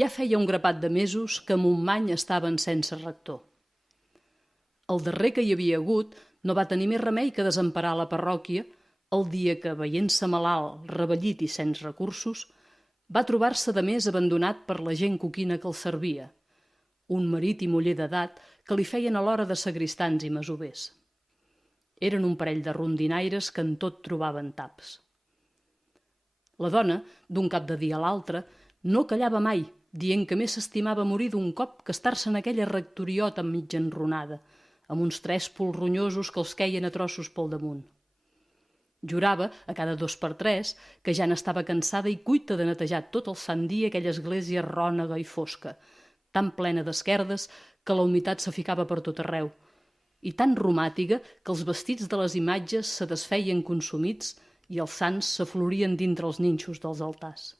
Ja feia un grapat de mesos que Montmany estaven sense rector. El darrer que hi havia hagut no va tenir més remei que desemparar la parròquia el dia que, veient-se malalt, revellit i sense recursos, va trobar-se de més abandonat per la gent coquina que el servia, un marit i muller d'edat que li feien alhora de sagristans i masovers. Eren un parell de rondinaires que en tot trobaven taps. La dona, d'un cap de dia a l'altre, no callava mai, dient que més s'estimava morir d'un cop que estar-se en aquella rectoriota mig enronada, amb uns trèspols ronyosos que els queien a trossos pel damunt. Jurava, a cada 2 per 3, que ja n'estava cansada i cuita de netejar tot el sant dia aquella església rònega i fosca, tan plena d'esquerdes que la humitat se ficava per tot arreu, i tan romàtica que els vestits de les imatges se desfeien consumits i els sants s'aflorien dintre els ninxos dels altars.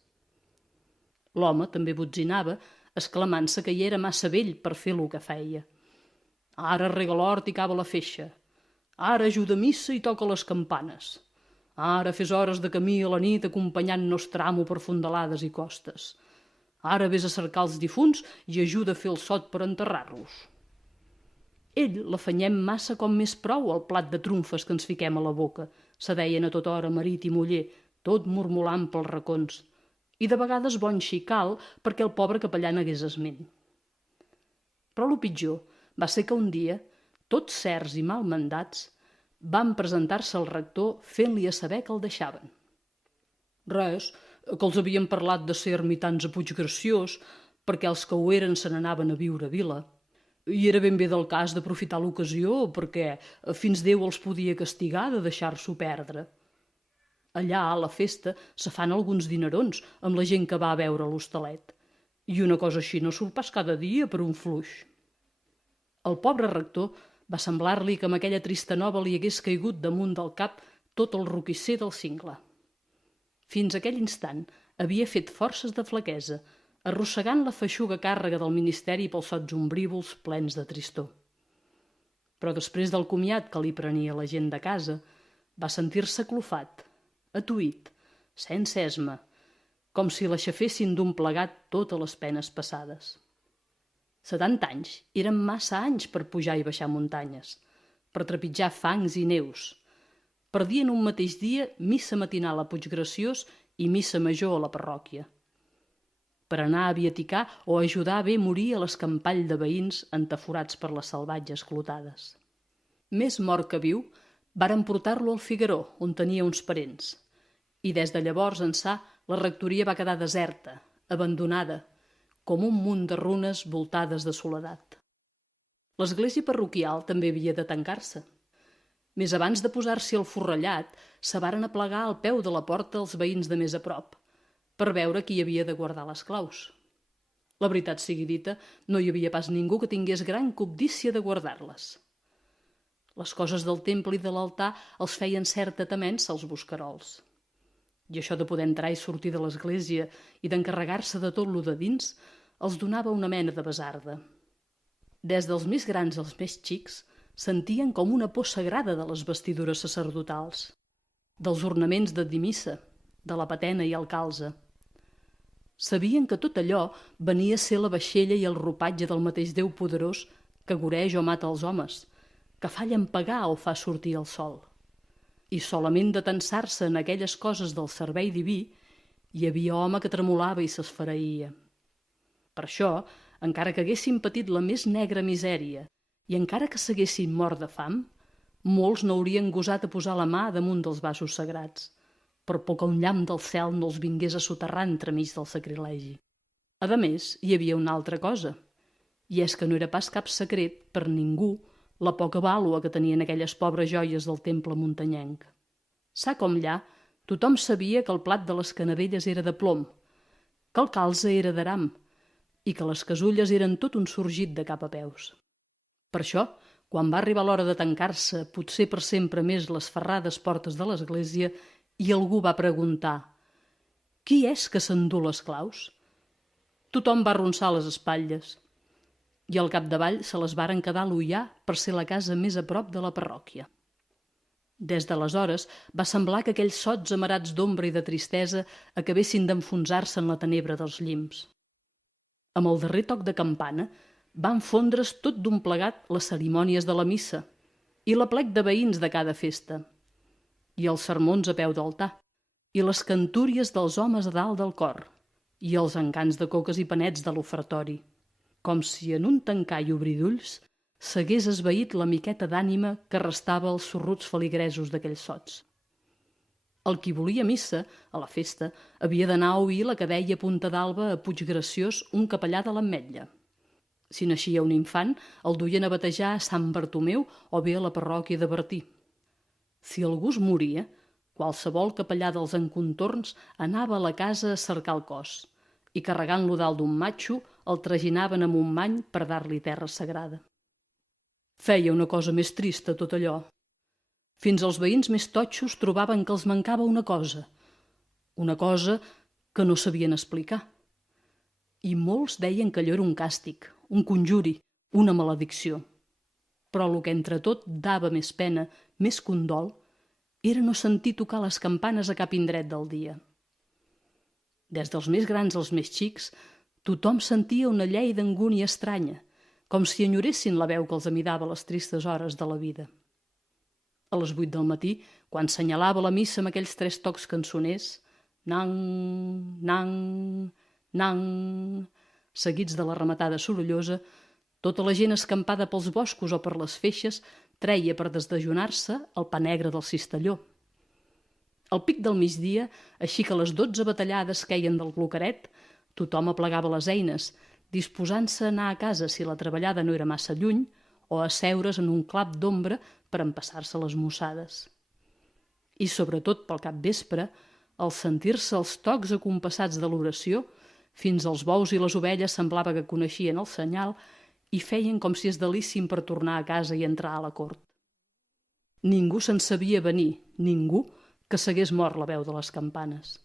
L'home també botzinava, exclamant-se que hi era massa vell per fer el que feia. Ara rega l'hort i cava la feixa. Ara ajuda a missa i toca les campanes. Ara fes hores de camí a la nit acompanyant Nostramo per fondalades i costes. Ara vés a cercar els difunts i ajuda a fer el sot per enterrar-los. Ell l'afanyem massa com més prou el plat de trumfes que ens fiquem a la boca, se deien a tota hora marit i muller, tot murmulant pels racons, i de vegades bon xical perquè el pobre capellà n'hagués esment. Però el pitjor va ser que un dia, tots certs i mal mandats, van presentar-se al rector fent-li a saber que el deixaven. Res, que els havien parlat de ser ermitans a Puiggraciós perquè els que ho eren se n'anaven a viure a vila. I era ben bé del cas d'aprofitar l'ocasió perquè fins Déu els podia castigar de deixar-s'ho perdre. Allà, a la festa, se fan alguns dinerons amb la gent que va a veure l'hostalet. I una cosa així no surt pas cada dia per un fluix. El pobre rector va semblar-li que amb aquella trista nova li hagués caigut damunt del cap tot el roquisser del cingle. Fins aquell instant havia fet forces de flaquesa, arrossegant la feixuga càrrega del ministeri pels sots ombrívols plens de tristor. Però després del comiat que li prenia la gent de casa, va sentir-se clofat, atuït, sense esma, com si l'aixafessin d'un plegat totes les penes passades. 70 anys eren massa anys per pujar i baixar muntanyes, per trepitjar fangs i neus. Perdien un mateix dia missa matinal a Puiggraciós i missa major a la parròquia. Per anar a viaticar o ajudar a bé morir a l'escampall de veïns entaforats per les salvatges clotades. Més mort que viu, varen portar-lo al Figueró, on tenia uns parents. I des de llavors ençà la rectoria va quedar deserta, abandonada, com un munt de runes voltades de soledat. L'església parroquial també havia de tancar-se. Més abans de posar-s'hi el forrellat, se varen aplegar al peu de la porta els veïns de més a prop, per veure qui havia de guardar les claus. La veritat sigui dita, no hi havia pas ningú que tingués gran cobdícia de guardar-les. Les coses del temple i de l'altar els feien certa temença als buscarols. I això de poder entrar i sortir de l'església i d'encarregar-se de tot lo de dins els donava una mena de besarda. Des dels més grans als més xics sentien com una por sagrada de les vestidures sacerdotals, dels ornaments de dimissa, de la patena i el calze. Sabien que tot allò venia a ser la vaixella i el ropatge del mateix Déu poderós que goreix o mata els homes, que fa llampagar o fa sortir el sol. I solament de tensar-se en aquelles coses del servei diví, hi havia home que tremolava i s'esfereïa. Per això, encara que haguessin patit la més negra misèria i encara que s'haguessin mort de fam, molts no haurien gosat a posar la mà damunt dels vasos sagrats, per por que un llamp del cel no els vingués a soterrar entremig del sacrilegi. A més, hi havia una altra cosa, i és que no era pas cap secret per ningú la poca vàlua que tenien aquelles pobres joies del temple muntanyenc. Sa com llà, tothom sabia que el plat de les canadelles era de plom, que el calze era d'aram i que les casulles eren tot un sorgit de cap a peus. Per això, quan va arribar l'hora de tancar-se, potser per sempre més, les ferrades portes de l'església, i algú va preguntar: «Qui és que s'endú les claus?» Tothom va arronsar les espatlles i al capdavall se les varen quedar a l'Ullà per ser la casa més a prop de la parròquia. Des d'aleshores va semblar que aquells sots amarats d'ombra i de tristesa acabessin d'enfonsar-se en la tenebra dels llims. Amb el darrer toc de campana van fondre's tot d'un plegat les cerimònies de la missa i l'aplec de veïns de cada festa, i els sermons a peu d'altar, i les cantúries dels homes a dalt del cor, i els encants de coques i panets de l'ofertori, com si en un tancar i obrir d'ulls s'hagués esvaït la miqueta d'ànima que restava als sorruts feligresos d'aquells sots. El qui volia missa, a la festa, havia d'anar a oir la que deia a punta d'alba a Puiggraciós un capellà de l'Ametlla. Si naixia un infant, el duien a batejar a Sant Bartomeu o bé a la parròquia de Bertí. Si algú es moria, qualsevol capellà dels encontorns anava a la casa a cercar el cos i, carregant-lo dalt d'un matxo, el traginaven a Montmany per dar-li terra sagrada. Feia una cosa més trista tot allò. Fins als veïns més totxos trobaven que els mancava una cosa que no sabien explicar. I molts deien que allò era un càstig, un conjuri, una maledicció. Però el que entre tot dava més pena, més condol, era no sentir tocar les campanes a cap indret del dia. Des dels més grans als més xics, tothom sentia una llei d'angúnia estranya, com si enyoressin la veu que els amidava les tristes hores de la vida. A les 8 del matí, quan senyalava la missa amb aquells 3 tocs cançoners, nang, nang, nang, seguits de la rematada sorollosa, tota la gent escampada pels boscos o per les feixes treia per desdejunar-se el pa negre del cistelló. Al pic del migdia, així que les 12 batallades queien del glocaret, tothom aplegava les eines, disposant-se a anar a casa si la treballada no era massa lluny, o a seure's en un clap d'ombra per empassar-se les mossades. I sobretot pel capvespre, al sentir-se els tocs acompassats de l'oració, fins als bous i les ovelles semblava que coneixien el senyal i feien com si es delissin per tornar a casa i entrar a la cort. Ningú se'n sabia venir, ningú que s'hagués mort la veu de les campanes.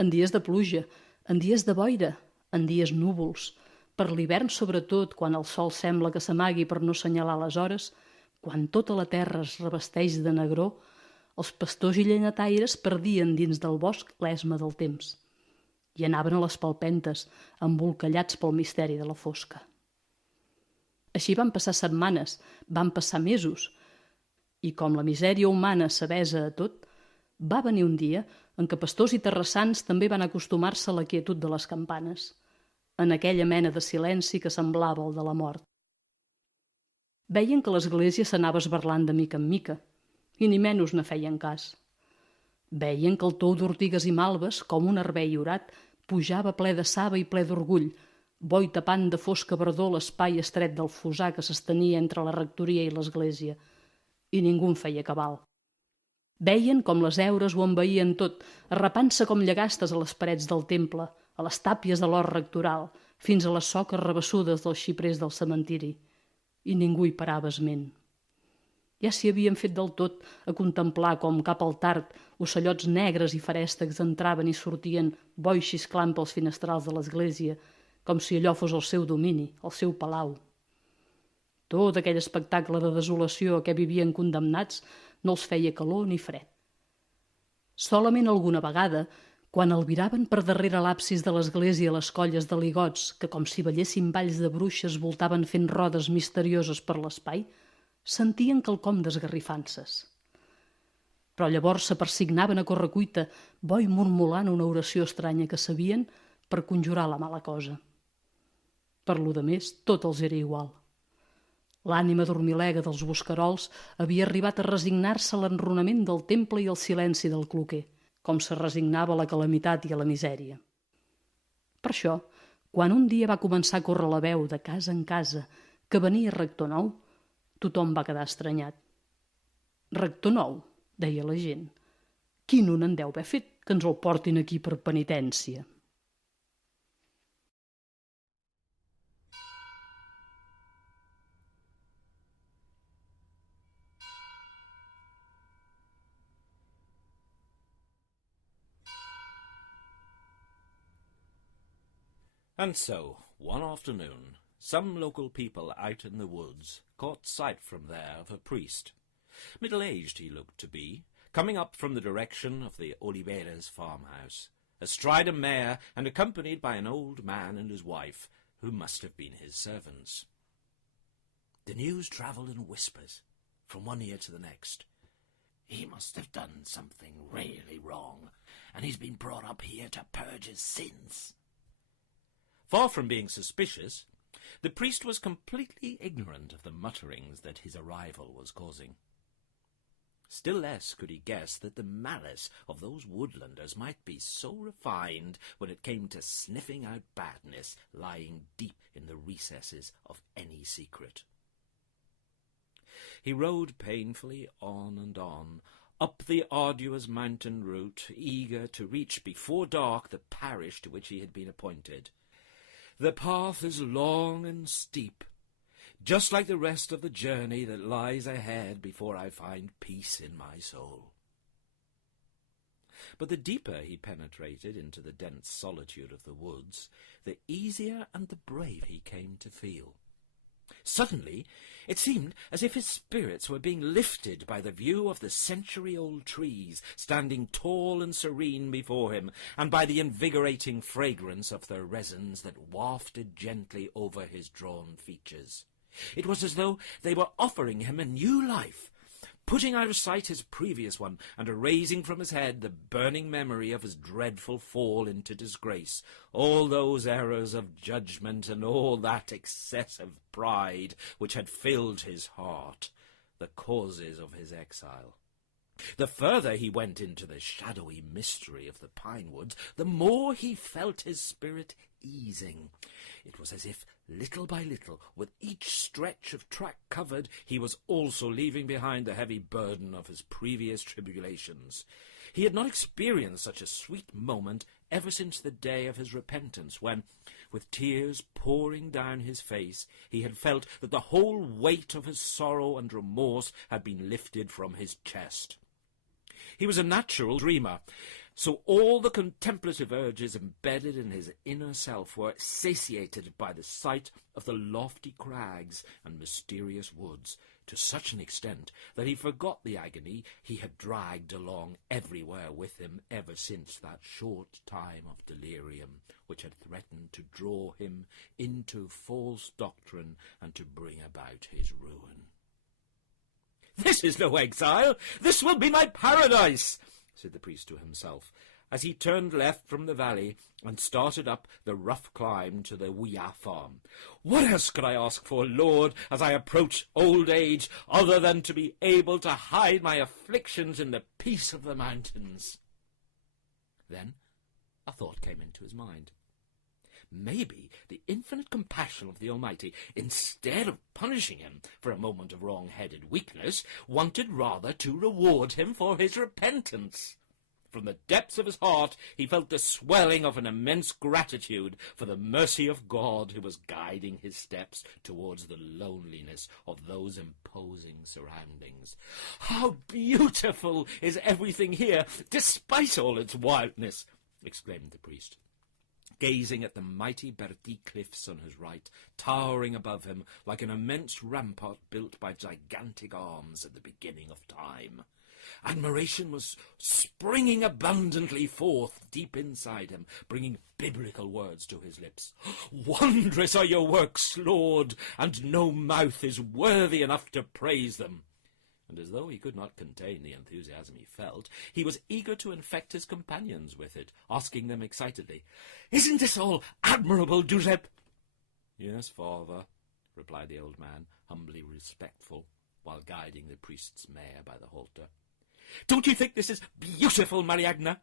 En dies de pluja, en dies de boira, en dies núvols, per l'hivern sobretot, quan el sol sembla que s'amagui per no senyalar les hores, quan tota la terra es revesteix de negró, els pastors i llenyataires perdien dins del bosc l'esma del temps i anaven a les palpentes, embolcallats pel misteri de la fosca. Així van passar setmanes, van passar mesos, i com la misèria humana s'avesa a tot, va venir un dia en què pastors i terrassans també van acostumar-se a la quietud de les campanes, en aquella mena de silenci que semblava el de la mort. Veien que l'església s'anava esberlant de mica en mica, i ni menys ne feien cas. Veien que el tou d'ortigues i malves, com un herbei orat, pujava ple de saba i ple d'orgull, bo i tapant de fosca verdor l'espai estret del fossar que s'estenia entre la rectoria i l'església, i ningú en feia cabal. Veien com les heures ho envaïen tot, arrapant-se com llagastes a les parets del temple, a les tàpies de l'hort rectoral, fins a les soques rebessudes dels xiprers del cementiri, i ningú hi parava esment. Ja s'hi havien fet del tot a contemplar com cap al tard ocellots negres i ferèstecs entraven i sortien boix xisclant pels finestrals de l'església, com si allò fos el seu domini, el seu palau. Tot aquell espectacle de desolació a què vivien condemnats no els feia calor ni fred. Solament alguna vegada, quan albiraven per darrere l'absis de l'església les colles de ligots que, com si ballessin balls de bruixes, voltaven fent rodes misterioses per l'espai, sentien quelcom d'esgarrifances. Però llavors se persignaven a correcuita, boi murmulant una oració estranya que sabien per conjurar la mala cosa. Per lo de més, tot els era igual. L'ànima dormilega dels bosquerols havia arribat a resignar-se a l'enronament del temple i al silenci del cloquer, com se resignava a la calamitat i a la misèria. Per això, quan un dia va començar a córrer la veu de casa en casa que venia rector nou, tothom va quedar estranyat. Rector nou, deia la gent. Quin un en deu haver fet que ens el portin aquí per penitència? And so, one afternoon, some local people out in the woods caught sight from there of a priest. Middle-aged he looked to be, coming up from the direction of the Oliveras farmhouse, astride a mare and accompanied by an old man and his wife, who must have been his servants. The news travelled in whispers, from one ear to the next. "He must have done something really wrong, and he's been brought up here to purge his sins." Far from being suspicious, the priest was completely ignorant of the mutterings that his arrival was causing. Still less could he guess that the malice of those woodlanders might be so refined when it came to sniffing out badness lying deep in the recesses of any secret. He rode painfully on and on, up the arduous mountain route, eager to reach before dark the parish to which he had been appointed. The path is long and steep, just like the rest of the journey that lies ahead before I find peace in my soul. But the deeper he penetrated into the dense solitude of the woods, the easier and the brave he came to feel. Suddenly, it seemed as if his spirits were being lifted by the view of the century-old trees standing tall and serene before him, and by the invigorating fragrance of their resins that wafted gently over his drawn features. It was as though they were offering him a new life, putting out of sight his previous one, and erasing from his head the burning memory of his dreadful fall into disgrace, all those errors of judgment and all that excessive pride which had filled his heart, the causes of his exile. The further he went into the shadowy mystery of the pine woods, the more he felt his spirit easing. It was as if, little by little, with each stretch of track covered, he was also leaving behind the heavy burden of his previous tribulations. He had not experienced such a sweet moment ever since the day of his repentance, when, with tears pouring down his face, he had felt that the whole weight of his sorrow and remorse had been lifted from his chest. He was a natural dreamer, so all the contemplative urges embedded in his inner self were satiated by the sight of the lofty crags and mysterious woods, to such an extent that he forgot the agony he had dragged along everywhere with him ever since that short time of delirium which had threatened to draw him into false doctrine and to bring about his ruin. "This is no exile! This will be my paradise!" said the priest to himself, as he turned left from the valley and started up the rough climb to the Wiyah farm. "What else could I ask for, Lord, as I approach old age, other than to be able to hide my afflictions in the peace of the mountains?" Then a thought came into his mind. Maybe the infinite compassion of the Almighty, instead of punishing him for a moment of wrong-headed weakness, wanted rather to reward him for his repentance. From the depths of his heart he felt the swelling of an immense gratitude for the mercy of God, who was guiding his steps towards the loneliness of those imposing surroundings. "How beautiful is everything here, despite all its wildness!" exclaimed the priest, gazing at the mighty Berti cliffs on his right, towering above him like an immense rampart built by gigantic arms at the beginning of time. Admiration was springing abundantly forth deep inside him, bringing biblical words to his lips. "Wondrous are your works, Lord, and no mouth is worthy enough to praise them." And as though he could not contain the enthusiasm he felt, he was eager to infect his companions with it, asking them excitedly, "Isn't this all admirable, Giuseppe?" "Yes, father," replied the old man, humbly respectful, while guiding the priest's mare by the halter. "Don't you think this is beautiful, Mariagna?"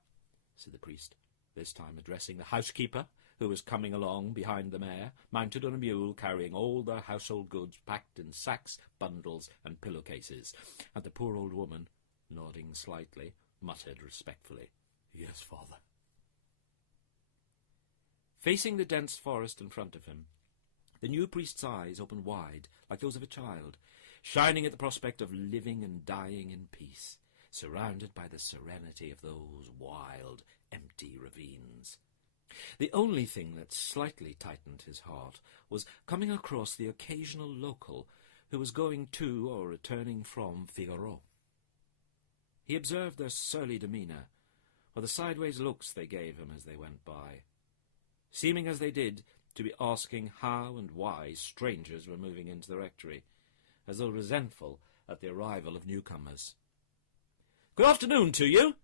said the priest, this time addressing the housekeeper, who was coming along behind the mare, mounted on a mule carrying all their household goods packed in sacks, bundles, and pillowcases, and the poor old woman, nodding slightly, muttered respectfully, "Yes, father." Facing the dense forest in front of him, the new priest's eyes opened wide, like those of a child, shining at the prospect of living and dying in peace, surrounded by the serenity of those wild, empty ravines. The only thing that slightly tightened his heart was coming across the occasional local who was going to or returning from Figaro. He observed their surly demeanour, or the sideways looks they gave him as they went by, seeming as they did to be asking how and why strangers were moving into the rectory, as though resentful at the arrival of newcomers. "Good afternoon to you,"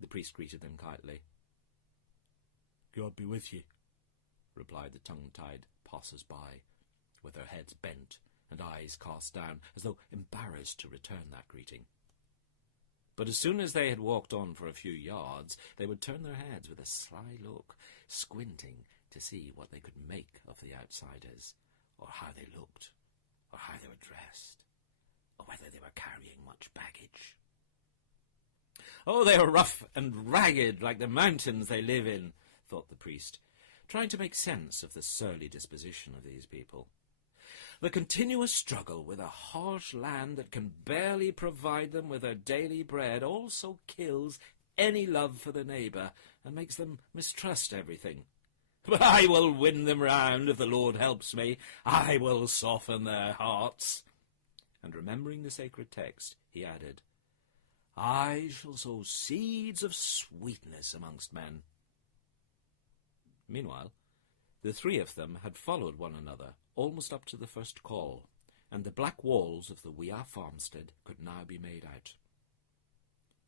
the priest greeted them kindly. "God be with you," replied the tongue-tied passers-by, with their heads bent and eyes cast down, as though embarrassed to return that greeting. But as soon as they had walked on for a few yards, they would turn their heads with a sly look, squinting to see what they could make of the outsiders, or how they looked, or how they were dressed, or whether they were carrying much baggage. "Oh, they are rough and ragged like the mountains they live in," thought the priest, trying to make sense of the surly disposition of these people. The continuous struggle with a harsh land that can barely provide them with their daily bread also kills any love for the neighbour and makes them mistrust everything. "But I will win them round if the Lord helps me. I will soften their hearts." And remembering the sacred text, he added, "I shall sow seeds of sweetness amongst men." Meanwhile, the three of them had followed one another almost up to the first call, and the black walls of the Weah farmstead could now be made out.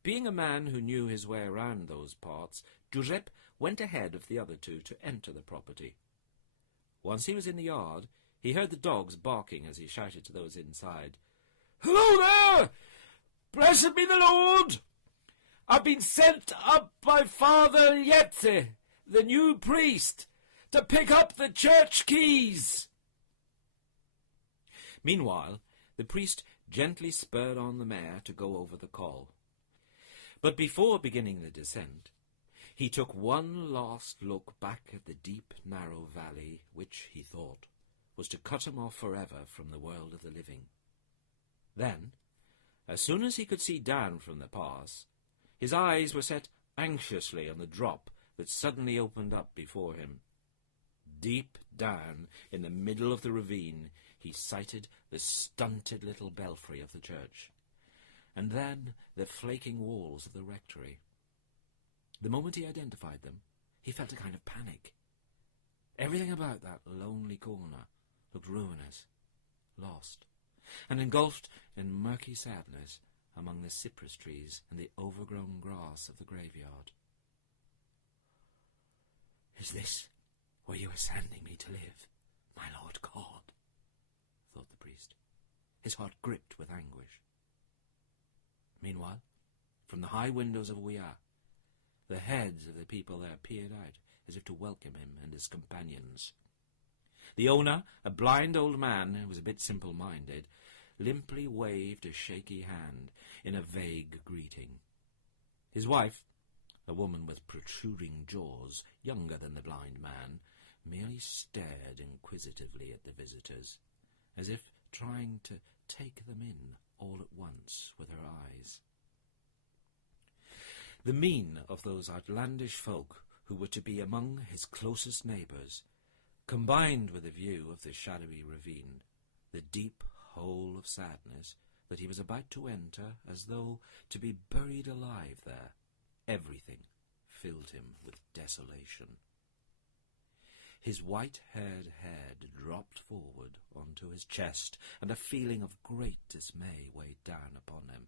Being a man who knew his way around those parts, Giuseppe went ahead of the other two to enter the property. Once he was in the yard, he heard the dogs barking as he shouted to those inside, "Hello there! Blessed be the Lord! I've been sent up by Father Yetze, the new priest, to pick up the church keys." Meanwhile, the priest gently spurred on the mare to go over the col. But before beginning the descent, he took one last look back at the deep, narrow valley, which, he thought, was to cut him off forever from the world of the living. Then, as soon as he could see down from the pass, his eyes were set anxiously on the drop that suddenly opened up before him. Deep down in the middle of the ravine, he sighted the stunted little belfry of the church, and then the flaking walls of the rectory. The moment he identified them, he felt a kind of panic. Everything about that lonely corner looked ruinous, lost, and engulfed in murky sadness among the cypress trees and the overgrown grass of the graveyard. "Is this where you are sending me to live, my Lord God?" thought the priest, his heart gripped with anguish. Meanwhile, from the high windows of Weah, the heads of the people there peered out as if to welcome him and his companions. The owner, a blind old man who was a bit simple-minded, limply waved a shaky hand in a vague greeting. His wife, a woman with protruding jaws, younger than the blind man, merely stared inquisitively at the visitors, as if trying to take them in all at once with her eyes. The mien of those outlandish folk who were to be among his closest neighbours, combined with the view of the shadowy ravine, the deep hole of sadness that he was about to enter as though to be buried alive there, everything filled him with desolation. His white-haired head dropped forward onto his chest, and a feeling of great dismay weighed down upon him.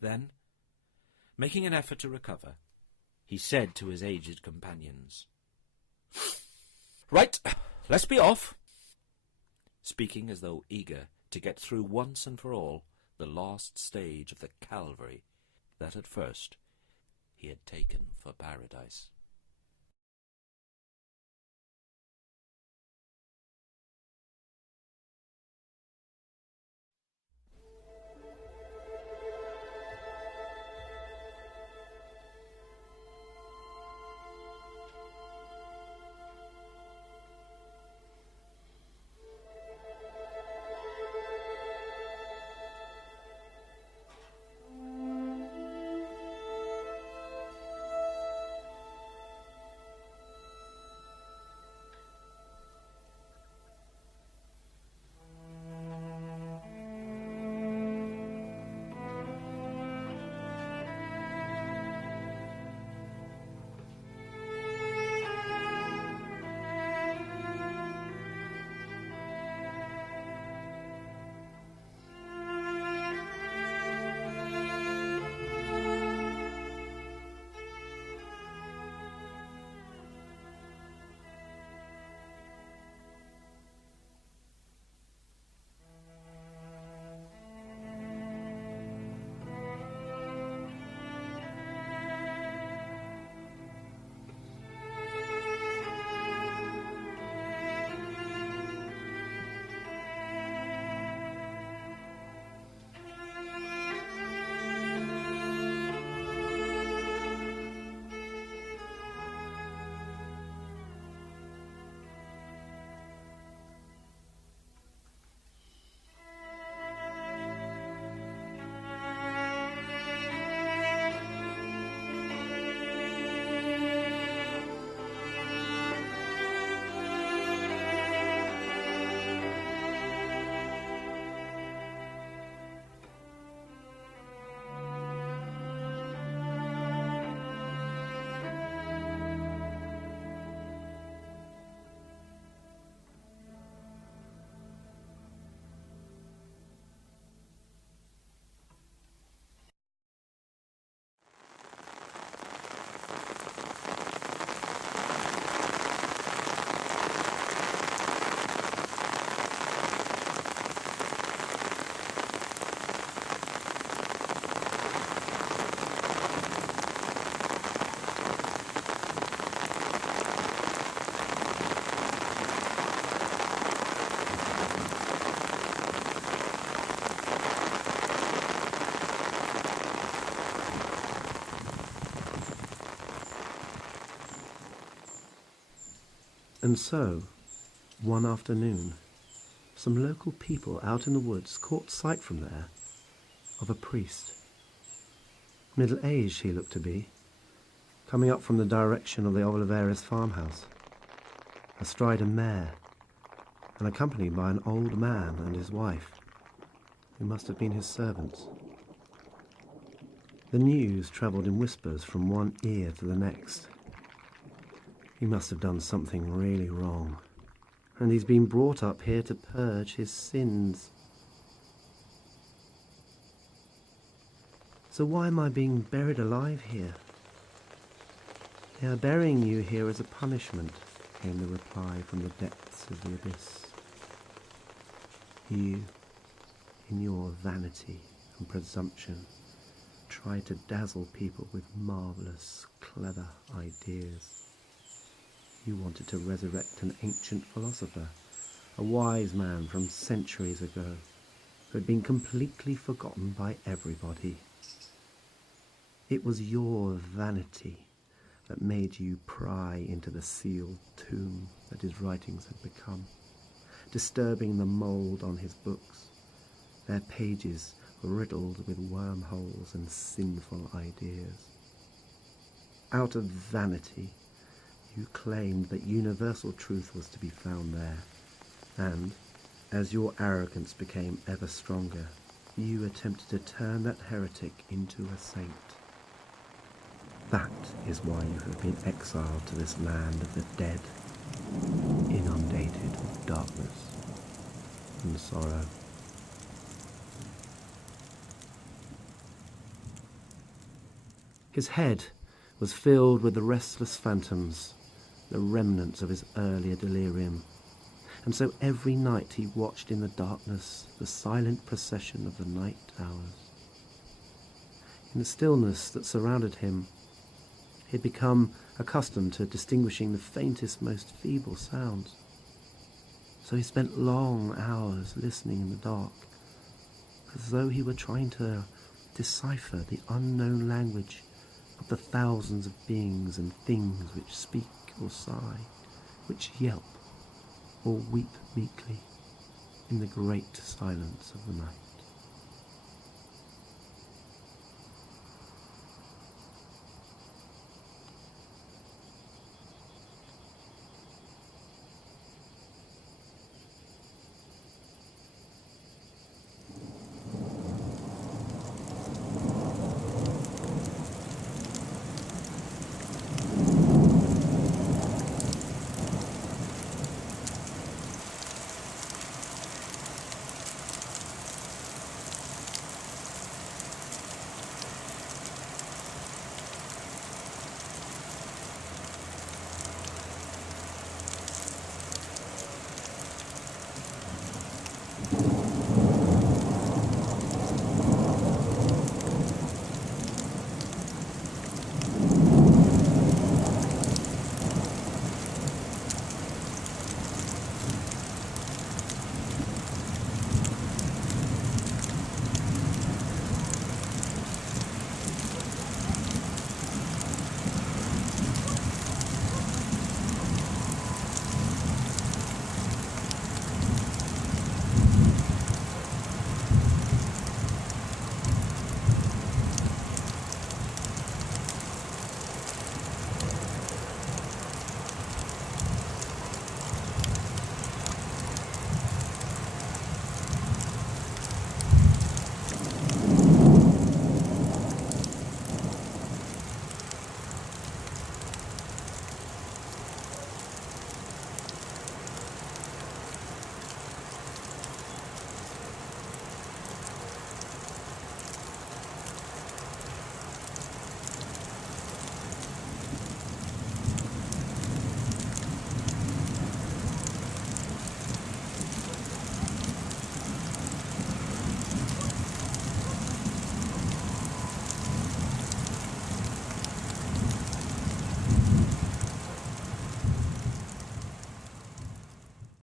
Then, making an effort to recover, he said to his aged companions, "Right, let's be off," speaking as though eager to get through once and for all the last stage of the Calvary that at first he had taken for paradise. And so, one afternoon, some local people out in the woods caught sight from there of a priest. Middle-aged he looked to be, coming up from the direction of the Oliveras farmhouse, astride a mare, and accompanied by an old man and his wife, who must have been his servants. The news travelled in whispers from one ear to the next. He must have done something really wrong, and he's been brought up here to purge his sins. So why am I being buried alive here? They are burying you here as a punishment, came the reply from the depths of the abyss. You, in your vanity and presumption, try to dazzle people with marvellous, clever ideas. You wanted to resurrect an ancient philosopher, a wise man from centuries ago, who had been completely forgotten by everybody. It was your vanity that made you pry into the sealed tomb that his writings had become, disturbing the mould on his books, their pages riddled with wormholes and sinful ideas. Out of vanity, you claimed that universal truth was to be found there, and, as your arrogance became ever stronger, you attempted to turn that heretic into a saint. That is why you have been exiled to this land of the dead, inundated with darkness and sorrow. His head was filled with the restless phantoms, the remnants of his earlier delirium, and so every night he watched in the darkness the silent procession of the night hours. In the stillness that surrounded him, he had become accustomed to distinguishing the faintest, most feeble sounds. So he spent long hours listening in the dark, as though he were trying to decipher the unknown language of the thousands of beings and things which speak or sigh, which yelp or weep meekly in the great silence of the night.